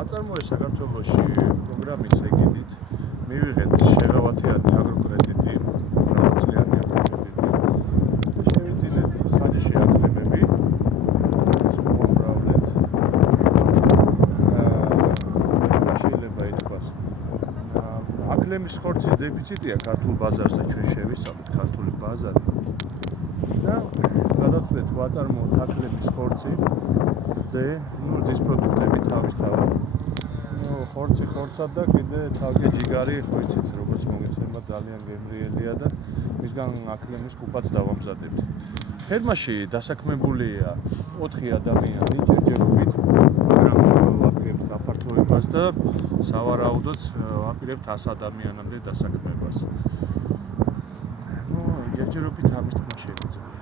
აწარმოეს საქართველოში პროგრამის ეგიდით მივიღეთ შეღავათიანი აგროკრედიტი, მრავალწლიანი აგროკრედიტი. შევიძინეთ საჯიში აკლებები, მოვამრავლეთ. შეიძლება ითქვას. აკლემის ხორცის დეფიციტია ქართულ ბაზარზე ჩვენ შევისწავლეთ ქართული ბაზარი. და გადავწყვეტ ვაწარმოოთ აკლემის ხორცი. ძის პროდუქტები თავისთავად. ხორცი ხორცად და კიდე ცალკე ჯიგარი, ხო იცით, როგორც მოგეხსენება ძალიან გემრიელია და მისგან აკლემის კუპაც დავამზადებთ. ფერმაში დასაქმებულია 4 ადამიანი ჯერჯერობით, მაგრამ ვაკლებთ გაფართოებას და სავარაუდოდ ვაპირებთ 100 ადამიანამდე დასაქმებას. ჯერჯერობით ამის თქმა შეიძლება.